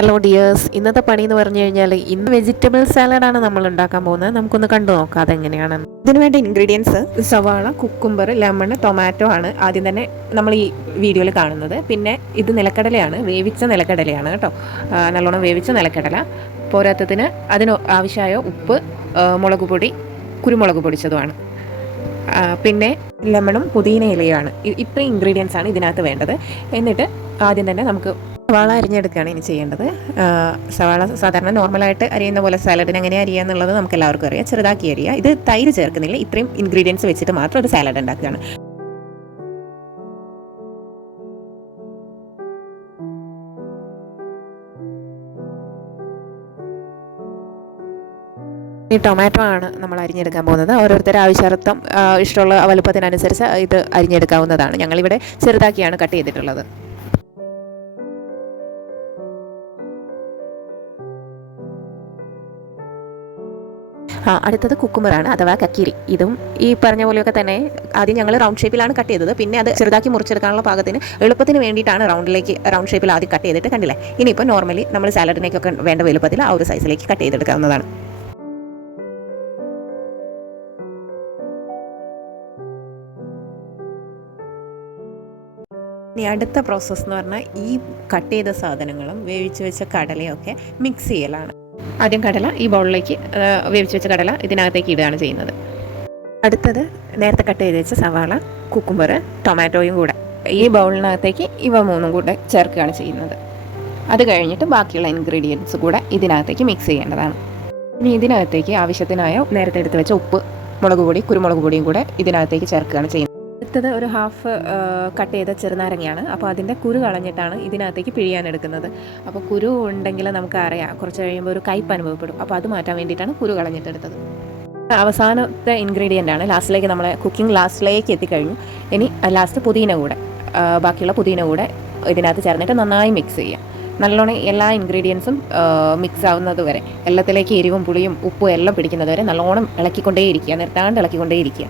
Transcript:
Hello dears ഇന്നത്തെ പണി എന്ന് പറഞ്ഞു കഴിഞ്ഞാൽ ഇന്ന് വെജിറ്റബിൾ സാലഡ് ആണ് നമ്മൾ ഉണ്ടാക്കാൻ പോകുന്നത്. നമുക്കൊന്ന് കണ്ടു നോക്കാം അതെങ്ങനെയാണ്. ഇതിന് വേണ്ട ഇൻഗ്രീഡിയൻസ് സവാള കുക്കുംബർ ലെമൺ ടൊമാറ്റോ ആണ് ആദ്യം തന്നെ നമ്മൾ ഈ വീഡിയോയിൽ കാണുന്നത്. പിന്നെ ഇത് നിലക്കടലയാണ് വേവിച്ച നിലക്കടലയാണ് കേട്ടോ. നല്ലോണം വേവിച്ച നിലക്കടല. പോരാത്തതിന് അതിന് ആവശ്യമായ ഉപ്പ് മുളക് പൊടി കുരുമുളക് പൊടിച്ചതുമാണ്. പിന്നെ ലെമണും പുതിന ഇലയുമാണ്. ഇത്രയും ഇൻഗ്രീഡിയൻസ് ആണ് ഇതിനകത്ത് വേണ്ടത്. എന്നിട്ട് ആദ്യം തന്നെ നമുക്ക് സവാള അരിഞ്ഞെടുക്കുകയാണ് ഇനി ചെയ്യേണ്ടത്. സവാള സാധാരണ നോർമലായിട്ട് അരിയുന്ന പോലെ സാലഡിന് എങ്ങനെ അരിയുക എന്നുള്ളത് നമുക്ക് എല്ലാവർക്കും അറിയാം. ചെറുതാക്കി അരിയുക. ഇത് തൈര് ചേർക്കുന്നില്ല. ഇത്രയും ഇൻഗ്രീഡിയൻസ് വെച്ചിട്ട് മാത്രം ഒരു സാലഡ് ഉണ്ടാക്കുകയാണ്. ഈ ടൊമാറ്റോ ആണ് നമ്മൾ അരിഞ്ഞെടുക്കാൻ പോകുന്നത്. ഓരോരുത്തരുടെ ആവശ്യാർത്ഥം ഇഷ്ടമുള്ള വലുപ്പത്തിനനുസരിച്ച് ഇത് അരിഞ്ഞെടുക്കാവുന്നതാണ്. ഞങ്ങളിവിടെ ചെറുതാക്കിയാണ് കട്ട് ചെയ്തിട്ടുള്ളത്. അടുത്തത് കുക്കുമറാണ് അഥവാ കക്കിരി. ഇതും ഈ പറഞ്ഞ പോലെയൊക്കെ തന്നെ ആദ്യം ഞങ്ങൾ റൗണ്ട് ഷേപ്പിലാണ് കട്ട് ചെയ്തത്. പിന്നെ അത് ചെറുതാക്കി മുറിച്ചെടുക്കാനുള്ള പാകത്തിന് എളുപ്പത്തിന് വേണ്ടിയിട്ടാണ് റൗണ്ടിലേക്ക് റൗണ്ട് ഷേപ്പിൽ ആദ്യം കട്ട് ചെയ്തിട്ട് കണ്ടില്ലേ? ഇനിയിപ്പോൾ നോർമലി നമ്മൾ സാലഡിനേക്കൊക്കെ വേണ്ട വലുപ്പത്തിൽ ആ ഒരു സൈസിലേക്ക് കട്ട് ചെയ്തെടുക്കാവുന്നതാണ്. ഇനി അടുത്ത പ്രോസസ്സ് എന്ന് പറഞ്ഞാൽ ഈ കട്ട് ചെയ്ത സാധനങ്ങളും വേവിച്ച് വെച്ച കടലയും ഒക്കെ മിക്സ് ചെയ്യലാണ്. ആദ്യം കടല ഈ ബൗളിലേക്ക് വേവിച്ച് വെച്ച കടല ഇതിനകത്തേക്ക് ഇടുകയാണ് ചെയ്യുന്നത്. അടുത്തത് നേരത്തെ കട്ട് ചെയ്ത് വെച്ച സവാള കുക്കുംബർ ടൊമാറ്റോയും കൂടെ. ഈ ബൗളിനകത്തേക്ക് ഇവ മൂന്നും കൂടെ ചേർക്കുകയാണ് ചെയ്യുന്നത്. അത് കഴിഞ്ഞിട്ട് ബാക്കിയുള്ള ഇൻഗ്രീഡിയൻസ് കൂടെ ഇതിനകത്തേക്ക് മിക്സ് ചെയ്യേണ്ടതാണ്. ഇനി ഇതിനകത്തേക്ക് ആവശ്യത്തിനായ നേരത്തെ എടുത്ത് വെച്ച ഉപ്പ് മുളക് പൊടി കുരുമുളക് പൊടിയും കൂടെ ഇതിനകത്തേക്ക് ചേർക്കുകയാണ് ചെയ്യുന്നത്. അടുത്തത് ഒരു ഹാഫ് കട്ട് ചെയ്ത ചെറുനാരങ്ങയാണ്. അപ്പോൾ അതിന്റെ കുരു കളഞ്ഞിട്ടാണ് ഇതിനകത്തേക്ക് പിഴിയാൻ എടുക്കുന്നത്. അപ്പോൾ കുരു ഉണ്ടെങ്കിൽ നമുക്ക് അറിയാം കുറച്ച് കഴിയുമ്പോൾ ഒരു കയ്പ് അനുഭവപ്പെടും. അപ്പോൾ അത് മാറ്റാൻ വേണ്ടിയിട്ടാണ് കുരു കളഞ്ഞിട്ടെടുത്തത്. അവസാനത്തെ ഇൻഗ്രീഡിയന്റ് ആണ്. ലാസ്റ്റിലേക്ക് നമ്മളെ കുക്കിംഗ് ലാസ്റ്റിലേക്ക് എത്തിക്കഴിഞ്ഞു. ഇനി ലാസ്റ്റ് പുതിന കൂടെ ബാക്കിയുള്ള പുതിന കൂടെ ഇതിനകത്ത് ചേർന്നിട്ട് നന്നായി മിക്സ് ചെയ്യാം. നല്ലോണം എല്ലാ ഇൻഗ്രീഡിയൻസും മിക്സ് ആവുന്നത് വരെ എല്ലാത്തിലേക്ക് എരിവും പുളിയും ഉപ്പും എല്ലാം പിടിക്കുന്നത് വരെ നല്ലോണം ഇളക്കിക്കൊണ്ടേ ഇരിക്കുക നിർത്താണ്ട് ഇളക്കിക്കൊണ്ടേ ഇരിക്കുക